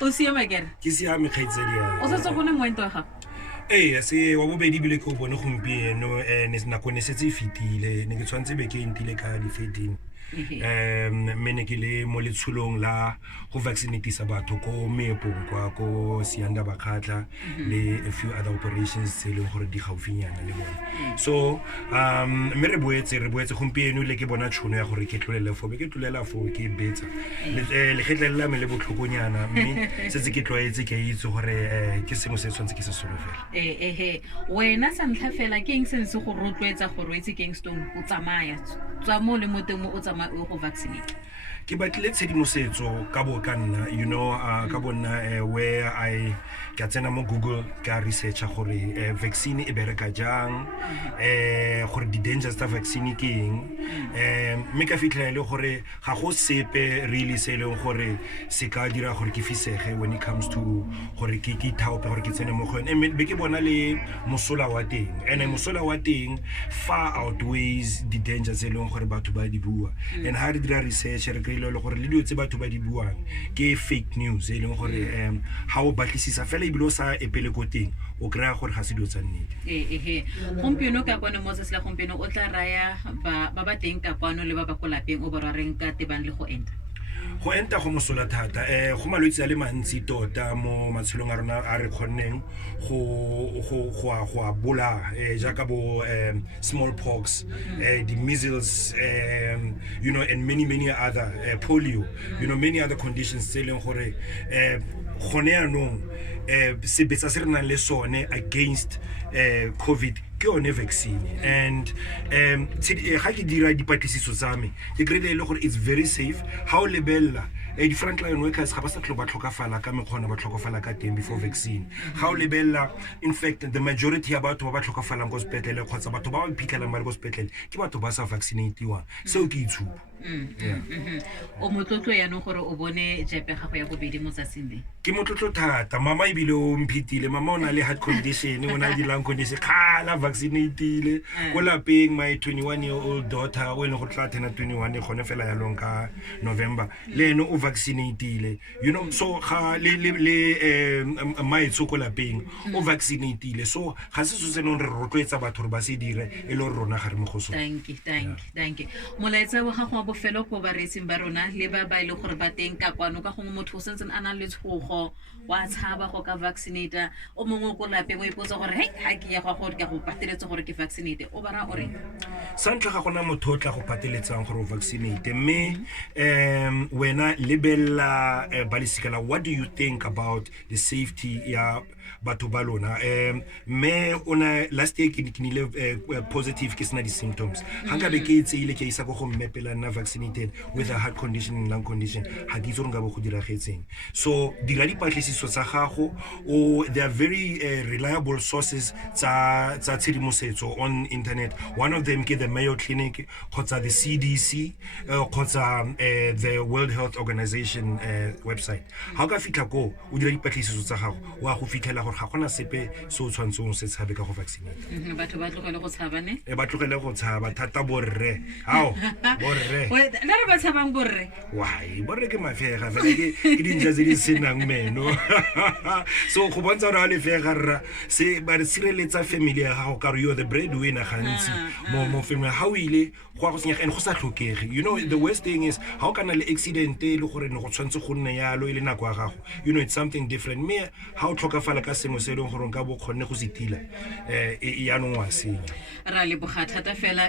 o siama kere ke siame kgaitsedi ya o sa tsogone moento ga se wa bobedi bile ke o bone gompieno nako ne setse e fetile ne ke tshwanetse be ke entile ka di 13 mme ne ke le mo letsholong la go vaccinatisa batho ko meepong kwa ko Sianda Bakgatla le a few other operations tse leng gore di gaufinyana le bona so mme re boetse gompieno le ke bona tšhono ya gore ke tlolela fo ke betsa le kgetlela me le botlhokonyana mme setse ke tlwaetse ke itse gore ke sengwe se tshwanetse ke se solofela wena sa ntlha fela ke eng se go rotloetsa gore o itse Kingston o tsamaya tswa mo le mo teng o tsamaya o go vaccinate ke batlile tshedimosetso ka bo ka nna ka bona where I ka tsena mo Google ka researcha gore vaccine e bereka jang gore di dangers tsa vaccine ke eng mme ka fitlhela le gore ga go sepe really se leng gore se ka dira gore ke fisege when it comes to gore ke thaope gore ke tsene mo go ene be ke bona le mosola wa teng and mosola wa teng far outweighs the dangers e leng gore batho ba di bua and ha re dira research re le gore le dio tse batho ba di buang ke fake news e leng gore ha o batlisisa fela e bilo sa epele ko teng o krea gore ga se dio tsa nnete gompieno ka kwano mo tsela gompieno o tla raya ba teng ka kwano le ba ba kolapeng o ba reng ka tebang le go enta go enta go mosola thata go malwetse a le mantsi tota mo matshelong a rona a re kgonneng go a bola jaaka bo smallpox the measles and many other polio many other conditions tse leng gore gone yanong sebetsa se re nang le sone against COVID ke yone vaccine and ga ke dira dipatlisiso tsa me ke kry-ile le gore it's very safe ha o lebella di frontline workers ga ba sa ba tlhokafala ka mekgona ba tlhokafala ka teng before vaccine ga o lebella in fact the majority ya batho ba tlhokafalang go sepetlele kgotsa batho ba phitlhelang ba le go sepetlele ke batho ba sa vaccinatiwang seo ke itshupa o motlotlo yanong gore o bone jepe gago ya bobedi mo tsatsing le ke motlotlo thata mama e bile o mphitile mama o na le heart condition o na di lung condition khala vaccinated ko lapeng my 21-year-old daughter o ene go tla tena 21 gone fela ya long ka November le ene o vaccinated so ga le maitso ko lapeng o vaccinated so ga se se senong re rotloetsa batho re ba se dire e le rona ga re mo go so thank you molaetsa wa gago bofelo go ba retsing ba rona le ba ile gore ba teng ka kwano ka gongwe motho o sentse a nang le tshogo wa tshaba go ka vaccinate o mongwe go lapeng o ipotsa gore ha ke ya go ka go pateletse gore ke vaccinate o bara o reng sa ntla ga gona motho o tla go pateletsang gore o vaccinate mme wena lebella balisikala what do you think about the safety ya batho ba lona me ona last year ke nile positive ke sena di symptoms hanga be ke itseile ke isa go mmepela na vaccinated with a heart condition and lung condition ha ke itse go go diragetseng so dira dipatlisiso tsa gago they are very reliable sources tsa tshedimosetso on internet one of them ke the Mayo Clinic kgotsa the CDC kgotsa the World Health Organization website ha ka fitla ko o dira dipatlisiso tsa gago wa go fitlhela gore ga gona sepe se o tshwantsong se tshabe ka go vaccinate batho ba tlogele go tshaba ne ba tlogele go tshaba thata borre borre nna re ba tshabang borre why borre ke mafega fela ke dinja tse di senang meno so go bontsha gore a le fega rra se ba re sireletsa family ya gago ka re you're the breadwinner gantsi mo family ha o ile go senyega and go sa tlhokege the worst thing is ha o kana le accident le gore ne go tshwantse go nne yalo ile nako ya gago it's something different me ha o tlhokafala ka sengwe se leng gore ka bo kgonne go se tila ya no wa senya ra le bogathata fela